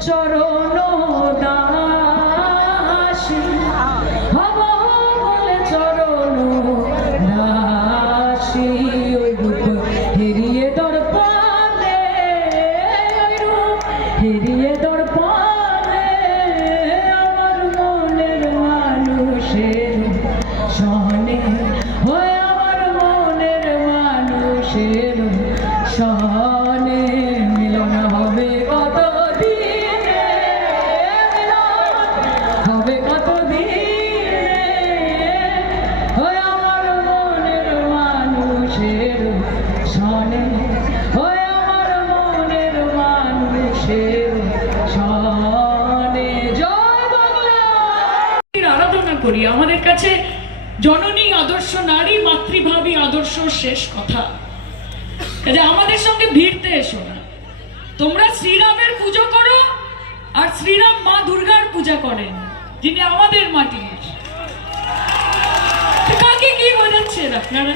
চরণ শেষ কথা। কাজে আমাদের সঙ্গে ভিড়তে এসো না। তোমরা শ্রীরামের পুজো করো আর শ্রীরাম মা দুর্গার পূজা করেন, যিনি আমাদের মাটির কাকে কি বোঝাচ্ছেন আপনারা?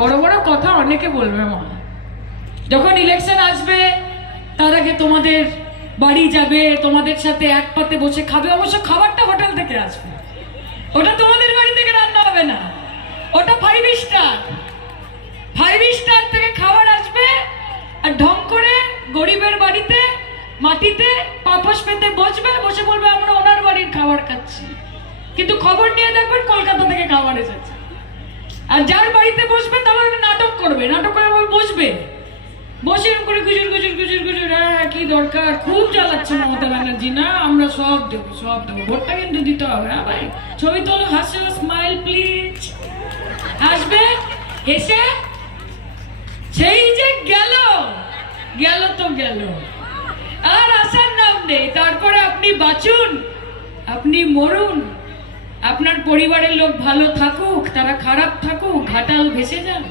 বড় বড় কথা অনেকে বলবে মা। যখন ইলেকশন আসবে, তার আগে তোমাদের বাড়ি যাবে, তোমাদের সাথে এক পাতে বসে খাবে, অবশ্য খাবারটা হোটেল থেকে আসবে। ওটা তোমাদের বাড়ি থেকে রান্না হবে না। ওটা ফাইভ স্টার ফাইভ স্টার থেকে খাবার আসবে আর ঢং করে গরিবের বাড়িতে, মাটিতে পাপস পেতে বসবে, বসে বলবে, আমরা ওনার বাড়ির খাবার খাচ্ছি। কিন্তু খবর নিয়ে দেখবেন কলকাতা থেকে খাবার এসেছে। আর যার বাড়িতে বসবে একটা নাটক করবে। নাটক করে বসবে। বসে করে গুজুর গুজুর গুজুর গুজুর হ্যাঁ কি দরকার? খুব জ্বালাচ্ছে মমতা ব্যানার্জি। না, আমরা সব দেবো সব দেবো। ভোটটা কিন্তু দিতে হবে হ্যাঁ ভাই? ছবি তোলো, হাসো স্মাইল প্লিজ এসে সেই যে গেল গেল তো গেল। আর আসার নাম নেই, তারপরে আপনি বাঁচুন, আপনি মরুন, আপনার পরিবারের লোক ভালো থাকুক, তারা খারাপ থাকুক, ঘাটাল ভেসে যাক,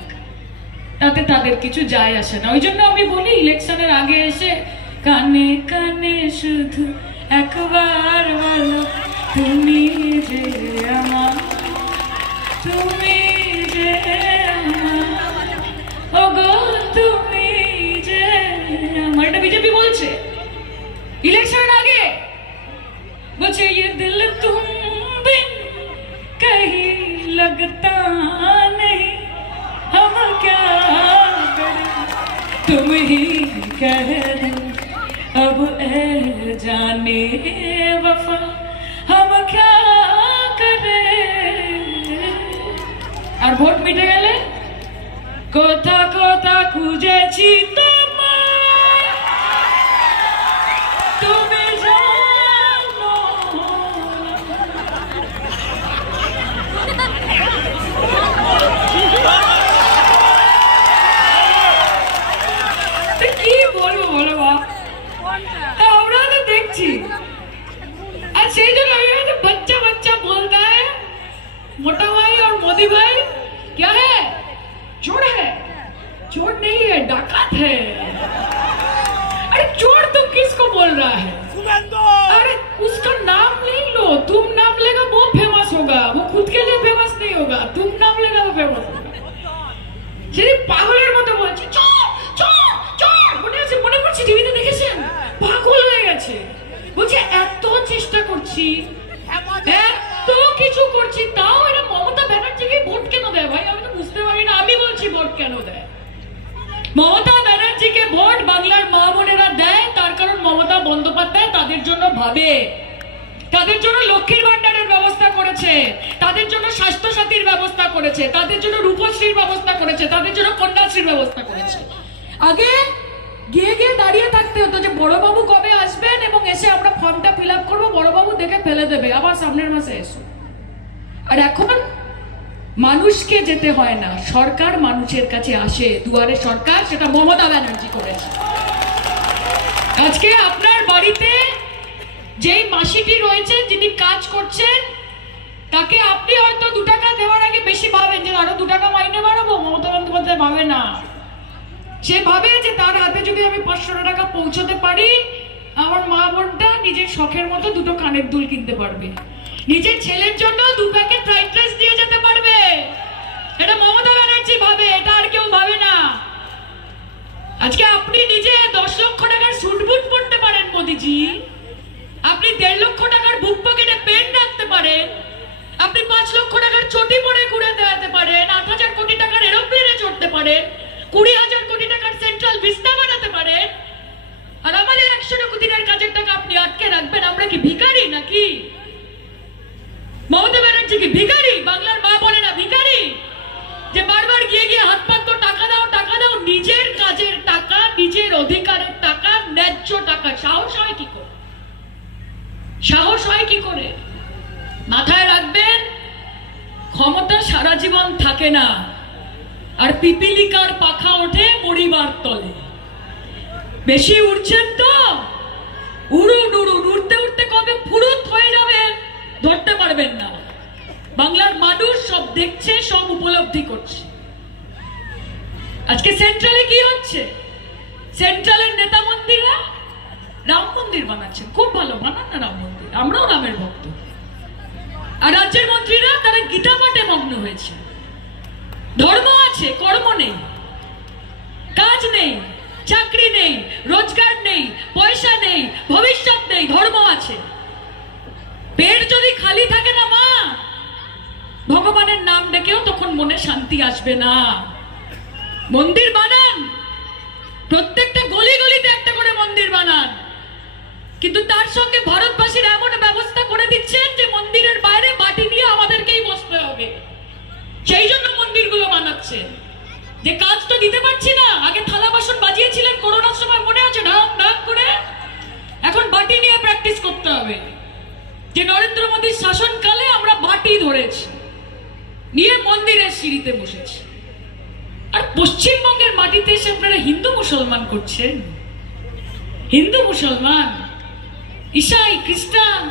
তাতে তাদের কিছু যায় আসে না। ওই জন্য আমি বলি, ইলেকশনের আগে এসে কানে কানে শুধু একবার তুমি যে ভোট মিটে গেলে কোথা কোথা খুঁজেছি তোমায় चोर नहीं है डाकत है अरे चोर तुम किसको बोल रहा है अरे उसका नाम नहीं लो तुम नाम लेगा वो फेमस होगा वो खुद के लिए फेमस नहीं होगा तुम नाम लेगा वो फेमस होगा সেই পাগলের মতো বলছে চোর চোর চোর মনে আছে মনে করছি টিভিতে দেখেছেন পাগল হয়ে গেছে বলছে এত চেষ্টা করছি মমতা ব্যানার্জিকে ভোট বাংলার মা বোনেরা দেয়, তার কারণ মমতা বন্দ্যোপাধ্যায় তাদের জন্য ভাবে। তাদের জন্য লক্ষ্মীর ভান্ডারের ব্যবস্থা করেছে, তাদের জন্য স্বাস্থ্য সাথীর ব্যবস্থা করেছে, তাদের জন্য রূপশ্রীর ব্যবস্থা করেছে, তাদের জন্য কন্যাশ্রীর ব্যবস্থা করেছে। আগে গিয়ে গিয়ে দাঁড়িয়ে থাকতে হতো যে বড়বাবু কবে আসবেন এবং এসে আমরা ফর্মটা ফিল আপ করব, বড়বাবু দেখে ফেলে দেবে। আবার সামনের মাসে এসো। আর এখন মানুষকে যেতে হয় না। সরকার মানুষের কাছে আসে দুয়ারে। সরকার সেটা মমতা ব্যানার্জি করেছে। আজকে আপনার বাড়িতে যেই মাসিটি রয়েছে যিনি কাজ করছেন, তাকে আপনি হয়তো দু টাকা দেওয়ার আগে বেশি ভাবেন যে, আরও দু টাকা মাইনে বাড়াবো? মমতা বন্দ্যোপাধ্যায় ভাবে না। সে ভাবে যে, তার হাতে যদি আমি পাঁচশো টাকা পৌঁছতে পারি, আমার মা বোনটা নিজের শখের মতো দুটো কানের দুল কিনতে পারবে। নিজের ছেলের জন্য দু প্যাকেট ফ্রাইড রাইস দিয়ে যেতে এটা মমতা ব্যানার্জি ভাবে, এটা আর কেউ ভাবে না। আজকে আপনি নিজে দশ লক্ষ টাকার সুটবুট পড়তে পারেন মোদিজি। আপনি দেড় লক্ষ টাকার বুক পকেটে পেন রাখতে পারেন। আপনি পাঁচ লক্ষ টাকার চটি পরে ঘুরে দেওয়া সারা জীবন থাকে না। আর পিপিলিকার পাখা ওঠে মরিবার তলে। বেশি উড়ছেন তো? উড়ুন উড়ুন উড়তে উড়তে কবে ফুরুত হয়ে যাবে? ধরতে পারবেন না। বাংলার মানুষ সব দেখছে, সব উপলব্ধি করছে। আজকে সেন্ট্রালে কি হচ্ছে? সেন্ট্রালের নেতা মন্দিরা রাম মন্দির বানাচ্ছেন। খুব ভালো, বানান না রাম মন্দির। আমরাও রামের ভক্ত। আর রাজ্যের মন্ত্রীরা তারা গীতা পাঠে মগ্ন হয়েছে। ধর্ম আছে, কর্ম নেই, কাজ নেই, চাকরি নেই, রোজগার নেই, পয়সা নেই, ভবিষ্যৎ নেই, ধর্ম আছে। পেট যদি খালি থাকে না, মা, ভগবানের নাম ডেকেও তখন মনে শান্তি আসবে না। মন্দির বানান, প্রত্যেকটা গলি গলিতে একটা করে মন্দির বানান। কিন্তু তার সঙ্গে ভারতবাসীর এমন ব্যবস্থা করে দিচ্ছেন যে মন্দিরের বাইরে বাটি নিয়ে আমাদেরকেই বসতে হবে সেই জন্য বানাচ্ছেন যে কাজ তো দিতে পারছি না। আগে থালা বাসন বাজিয়েছিলেন, করোনার সময় মনে আছে? ঢাক ঢাক করে? এখন বাটি নিয়ে প্র্যাকটিস করতে হবে। যে নরেন্দ্র মোদীর শাসনকালে আমরা বাটি ধরেছি, নিয়ে মন্দিরের সিঁড়িতে বসেছি। আর পশ্চিমবঙ্গের মাটিতে এসে আপনারা হিন্দু মুসলমান করছেন? হিন্দু মুসলমান ঈসাই খ্রিস্টান,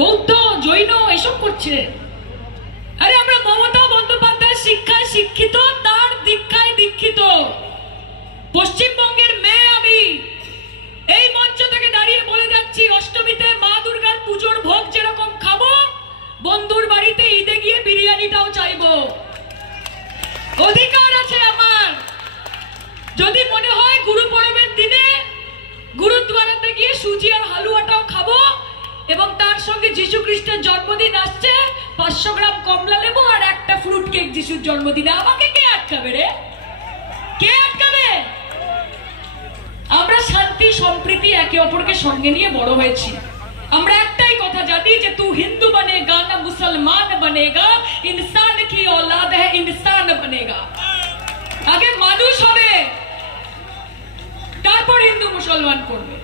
বৌদ্ধ, জৈন, এসব করছে। আরে আমরা মমতা বন্দ্যোপাধ্যায় শিক্ষায় শিক্ষিত, তার দীক্ষায় দীক্ষিত। পশ্চিমবঙ্গের মেয়ে আমি। এই মঞ্চ থেকে দাঁড়িয়ে বলে যাচ্ছি, অষ্টমীতে মা দুর্গার পুজোর ভোগ যেরকম খাব, বন্ধুর বাড়িতে ঈদে গিয়ে বিরিয়ানিটাও চাইব। অধিকার আছে আমার। যদি মনে হয় গুরু পরবের দিনে গুরুদ্বারাতে গিয়ে সুজি আর হালুয়াটাও খাব, এবং তার সঙ্গে যিশু খ্রিস্টের জন্মদিন আসছে পাঁচশো গ্রাম কমলা লেবু আর একটা ফ্রুট কেক যিশুর জন্মদিনে আমাকে কে আটকাবে রে কে আটকাবে আমরা শান্তি সম্প্রীতি একে অপরকে সঙ্গে নিয়ে বড় হয়েছি আমরা একটাই কথা জানি যে তু হিন্দু বনেগা না মুসলমান বনেগা ইনসান কি औलाद है ইনসান বনেগা আগে মানুষ হবে তারপর হিন্দু মুসলমান করবে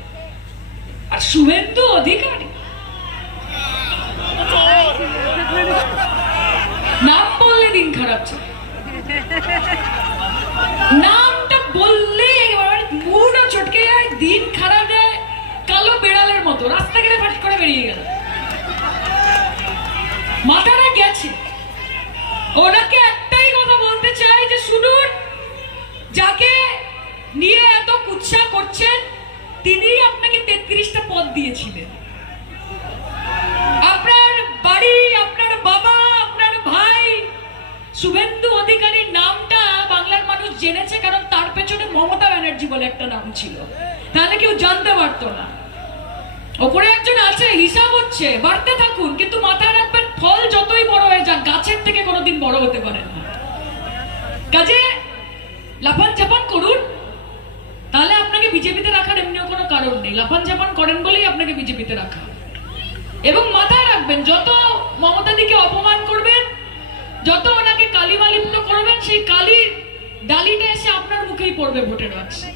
আর শুভেন্দু অধিকারী নাম বললে দিন খারাপ চলে। নামটা বললে এবার মুড়ো চটকে যায়, দিন খারাপ যায়, কালো বেড়ালের মতো। রাস্তা গেলে ফাট করে বেরিয়ে গেল। মাথাটা গেছে। ওনাকে একটাই কথা বলতে চাই যে শুনুন, যাকে নিয়ে এত কুৎসা করছেন তিনি আপনাকে তেত্রিশটা পদ দিয়েছিলেন। হচ্ছে। বাড়তে থাকুন, কিন্তু মাথায় রাখবেন, ফল যতই বড় হয়ে যাক, গাছের থেকে কোনোদিন বড় হতে পারে না। কাজে লাফান চাপান করুন। তাহলে আপনাকে বিজেপিতে রাখার এমনিও কোনো কারণ নেই। লাফান চাপান করেন বলেই আপনাকে বিজেপিতে রাখা এবং মাথায় রাখবেন, যত মমতাদিকে অপমান করবেন, যত ওনাকে কালিমা লিপ্ত করবেন, সেই কালির ডালিটা এসে আপনার মুখেই পড়বে ভোটের বাক্সে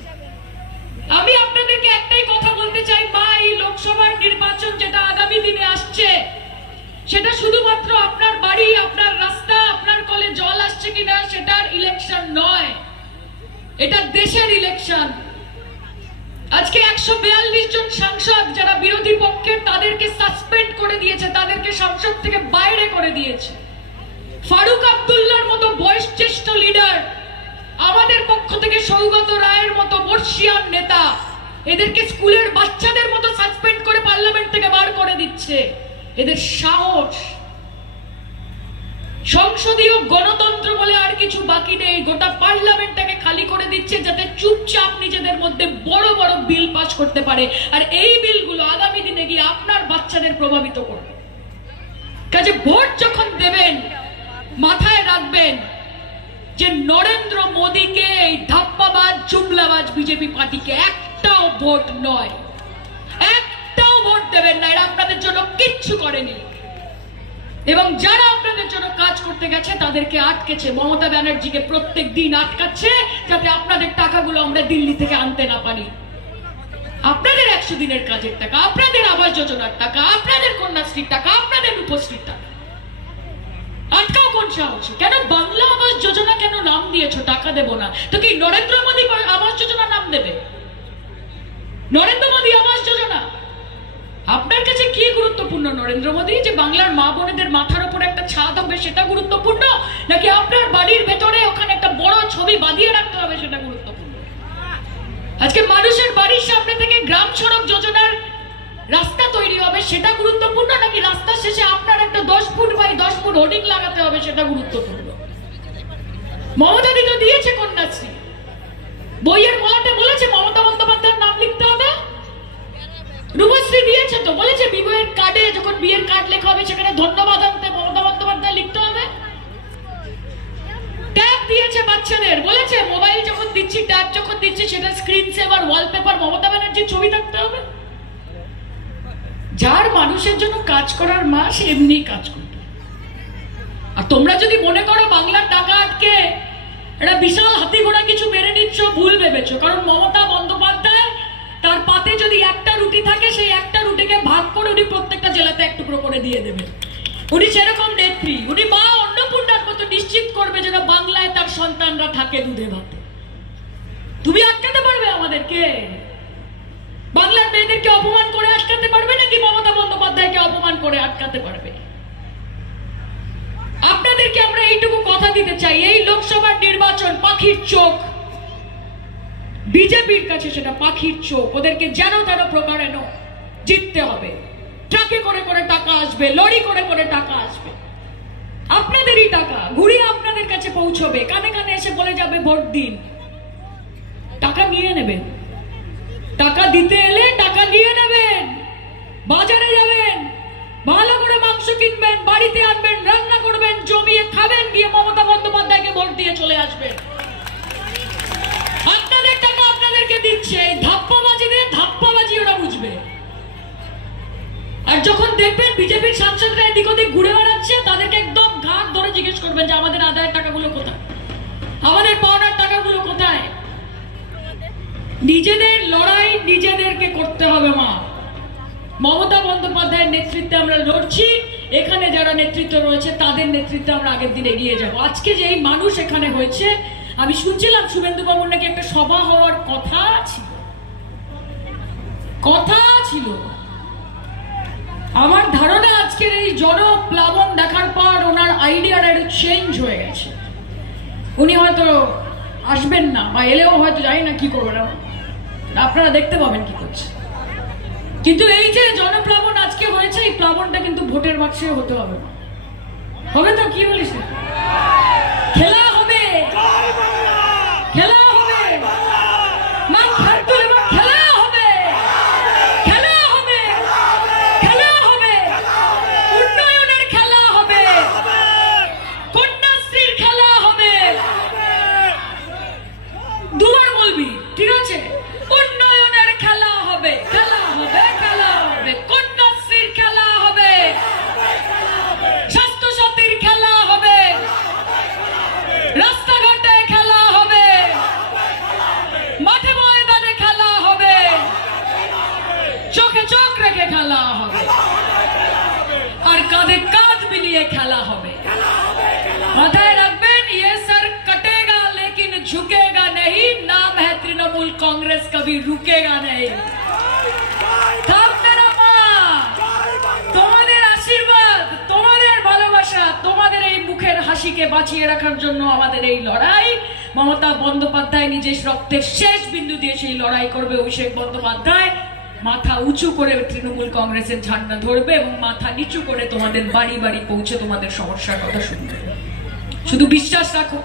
আমি আপনাদেরকে একটাই কথা বলতে চাই, মা, এই লোকসভার নির্বাচন যেটা আগামী দিনে আসছে, সেটা শুধুমাত্র আপনার বাড়ি, আপনার রাস্তা, আপনার কলে জল আসছে কিনা, সেটার ইলেকশন নয়। এটা দেশের ইলেকশন আজকে একশো বিয়াল্লিশ জন সাংসদ যারা বিরোধী পক্ষের, তাদেরকে সাসপেন্ড করে দিয়েছে, তাদেরকে সংসদ থেকে বাইরে করে দিয়েছে। ফারুক আবদুল্লার মতো বয়সজ্যেষ্ঠ লিডার আমাদের পক্ষ থেকে সৌগত রায়ের মতো বর্ষিয়ান নেতা এদেরকে স্কুলের বাচ্চাদের মতো সাসপেন্ড করে পার্লামেন্ট থেকে বার করে দিচ্ছে। এদের সাহস। সংসদীয় গণতন্ত্র বলে আর কিছু বাকি নেই। গোটা পার্লামেন্টটাকে খালি করে দিচ্ছে যাতে চুপচাপ নিজেদের মধ্যে বড় বড় বিল পাস করতে পারে। আর এই বিলগুলো আগামী দিনে গিয়ে আপনার বাচ্চাদের প্রভাবিত করবে। কাজে ভোট যখন দেবেন, মাথায় রাখবেন যে নরেন্দ্র মোদীকে এই ধাপ্পাবাজ, জুমলাবাজ বিজেপি পার্টিকে একটাও ভোট নয়। একটাও ভোট দেবেন না, এরা আপনাদের জন্য কিচ্ছু করেনি। এবং যারা আপনাদের জন্য কাজ করতে গেছে, তাদেরকে আটকেছে। মমতা ব্যানার্জিকে প্রত্যেক দিন আটকাচ্ছে, যাতে আপনাদের টাকাগুলো আমরা দিল্লি থেকে আনতে না পারি। আপনাদের একশো দিনের কাজের টাকা, আপনাদের আবাস যোজনার টাকা, আপনাদের কন্যাশ্রীর টাকা, আপনাদের রূপশ্রীর টাকা। আটকাও কোন সাহসে? কেন বাংলা আবাস যোজনা কেন নাম দিয়েছ? টাকা দেবো না। তো কি নরেন্দ্র মোদী আবাস যোজনা নাম দেবে? নরেন্দ্র মোদী আবাস যোজনা। আপনার কাছে কি গুরুত্বপূর্ণ? নরেন্দ্র মোদী, যে বাংলার মা বোনেদের মাথার উপর একটা ছাদ হবে, সেটা গুরুত্বপূর্ণ? নাকি আপনার বাড়ির ভেতরে ওখানে একটা বড় ছবি বাঁধিয়ে রাখতে হবে, সেটা গুরুত্বপূর্ণ? আজকে মানুষের বাড়ির সামনে থেকে গ্রাম সড়ক যোজনার রাস্তা তৈরি হবে, সেটা গুরুত্বপূর্ণ? নাকি রাস্তার শেষে আপনার একটা দশ ফুট বাই দশ ফুট হোর্ডিং লাগাতে হবে, সেটা গুরুত্বপূর্ণ? মমতা দি তো দিয়েছে কন্যাশ্রী। বইয়ের মলাতে বলেছে মমতা বন্দ্যোপাধ্যায়ের নাম লিখতে হবে রূপশ্রী দিয়েছে তো বলেছে বিবাহের কার্ডে যখন বিয়ের কার্ড লেখা হবে, সেখানে ধন্যবাদ আনতে, মমতা বন্দ্যোপাধ্যায় লিখতে হবে। ট্যাব দিয়েছে বাচ্চাদের, বলেছে মোবাইল যখন দিচ্ছি ট্যাব যখন দিচ্ছি, সেটা স্ক্রিন সেভার ওয়ালপেপার মমতা ব্যানার্জির ছবি থাকতে হবে। যার মানুষের জন্য কাজ করার মা, সে এমনি কাজ করবে। আর তোমরা যদি মনে করো বাংলার টাকা আটকে এটা বিশাল হাতি ঘোড়া কিছু মেরে নিচ্ছ, ভুল ভেবেছো, কারণ মমতা বন্দ্যোপাধ্যায় তার পাতে যদি একটা রুটি থাকে সেই একটা রুটিকে ভাগ করে উনি জেলাতে এক টুকরো করে দিয়ে দেবেন। উনি সেরকম নেত্রী, উনি মা অন্নপূর্ণার মতো নিশ্চিত করবে যেন বাংলায় তার সন্তানরা থাকে দুধে ভাতে। তুমি আটকাতে পারবে আমাদেরকে? বাংলার মেয়েদেরকে অপমান করে আটকাতে পারবে নাকি মমতা বন্দ্যোপাধ্যায়কে অপমান করে আটকাতে পারবে? আপনাদেরকে আমরা এইটুকু কথা দিতে চাই, এই লোকসভার নির্বাচন পাখির চোখ। বিজেপির কাছে সেটা পাখির চোখ, ওদেরকে যেন তেন প্রকারেণ জিততে হবে। ট্রাকে করে করে টাকা আসবে, লরি করে করে টাকা আসবে। আপনাদেরই টাকা, ঘুরিয়ে আপনাদের কাছে পৌঁছবে। কানে কানে এসে বলে যাবে, ভোট দিন। টাকা নিয়ে নেবেন। টাকা দিতে এলে টাকা নিয়ে নেবেন। বাজারে যাবেন, ভালো করে মাংস কিনবেন, বাড়িতে আনবেন, রান্না করবেন, জমিয়ে খাবেন গিয়ে মমতা বন্দ্যোপাধ্যায়কে ভোট দিয়ে চলে আসবেন। দেখবেন, বিজেপির সাংসদরা এদিক ওদিক ঘুরে বেড়াচ্ছে, তাদেরকে একদম ঘাট ধরে জিজ্ঞেস করবেন যে আমাদের আদায়ের টাকাগুলো কোথায়? আমাদের পাওনার টাকাগুলো কোথায়? নিজেদের লড়াই নিজেদেরকে করতে হবে, মা। মমতা বন্দ্যোপাধ্যায়ের নেতৃত্বে আমরা লড়ছি, এখানে যারা নেতৃত্ব রয়েছে, তাদের নেতৃত্বে আমরা আগের দিন এগিয়ে যাব। আজকে যে এই মানুষ এখানে হয়েছে, আমি শুনছিলাম শুভেন্দু বাবুর নাকি একটা সভা হওয়ার কথা ছিল। কথা ছিল। আমার ধারণা আজকের এই জনপ্লাবন দেখার পর ওনার আইডিয়াটা চেঞ্জ হয়ে গেছে। উনি হয়তো আসবেন না, বা এলেও হয়তো জানি না কি করবেন। আপনারা দেখতে পাবেন কি করছে। কিন্তু এই যে জনপ্লাবন আজকে হয়েছে, এই প্লাবনটা কিন্তু ভোটের বাক্সে হতে হবে। হবে তো? কি বলিস? খেলা कांग्रेस कभी रुकेगा नहीं থামবে না মা। তোমাদের আশীর্বাদ তোমাদের ভালোবাসা তোমাদের এই মুখের হাসিকে বাঁচিয়ে রাখার জন্য আমাদের এই লড়াই মমতা বন্দ্যোপাধ্যায় নিজের রক্তের শেষ বিন্দু দিয়ে সেই লড়াই করবে অভিষেক বন্দ্যোপাধ্যায় মাথা উঁচু করে তৃণমূল কংগ্রেসের ঝান্ডা ধরবে এবং মাথা নিচু করে তোমাদের বাড়ি বাড়ি পৌঁছে তোমাদের সমস্যার কথা শুনবে শুধু বিশ্বাস রাখো